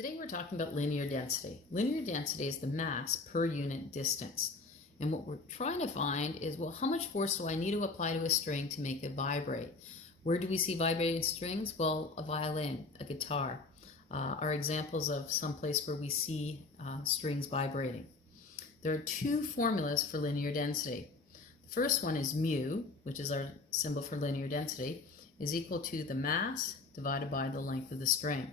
Today we're talking about linear density. Linear density is the mass per unit distance. And what we're trying to find is, well, how much force do I need to apply to a string to make it vibrate? Where do we see vibrating strings? Well, a violin, a guitar are examples of some place where we see strings vibrating. There are two formulas for linear density. The first one is mu, which is our symbol for linear density, is equal to the mass divided by the length of the string.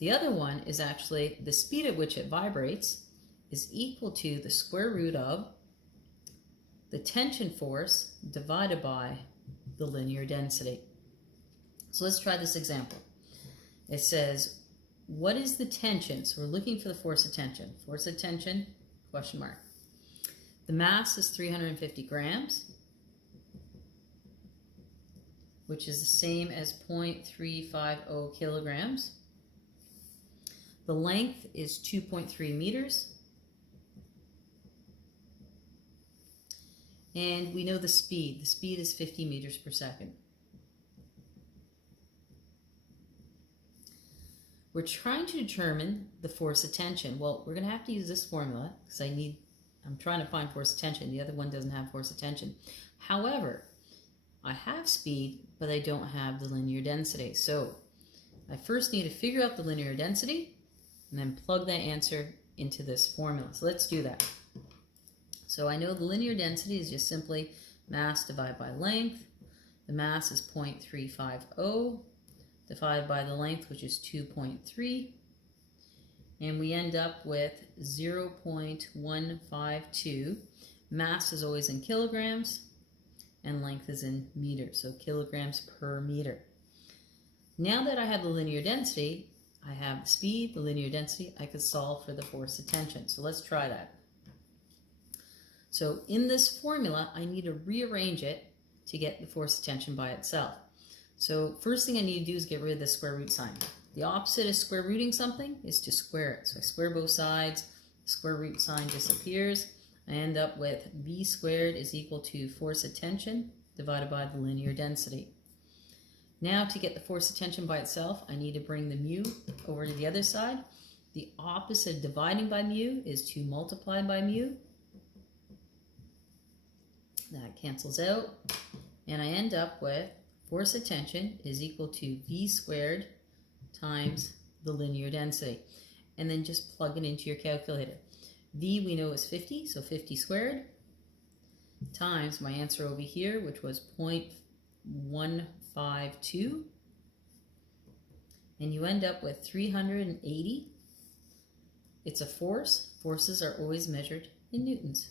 The other one is actually the speed at which it vibrates is equal to the square root of the tension force divided by the linear density. So let's try this example. It says, what is the tension? So we're looking for the force of tension. Force of tension, question mark. The mass is 350 grams, which is the same as 0.350 kilograms. The length is 2.3 meters. And we know the speed. The speed is 50 meters per second. We're trying to determine the force of tension. Well, we're going to have to use this formula because I'm trying to find force of tension. The other one doesn't have force of tension. However, I have speed, but I don't have the linear density. So I first need to figure out the linear density and then plug that answer into this formula. So let's do that. So I know the linear density is just simply mass divided by length. The mass is 0.350 divided by the length, which is 2.3. And we end up with 0.152. Mass is always in kilograms and length is in meters, so kilograms per meter. Now that I have the linear density, I have the speed, the linear density, I could solve for the force of tension. So let's try that. So in this formula, I need to rearrange it to get the force of tension by itself. So first thing I need to do is get rid of the square root sign. The opposite of square rooting something is to square it. So I square both sides, the square root sign disappears. I end up with v squared is equal to force of tension divided by the linear density. Now to get the force of tension by itself, I need to bring the mu over to the other side. The opposite of dividing by mu is to multiply by mu. That cancels out. And I end up with force of tension is equal to v squared times the linear density. And then just plug it into your calculator. V we know is 50, so 50 squared, times my answer over here, which was 0.152. And you end up with 380. It's a force. Forces are always measured in newtons.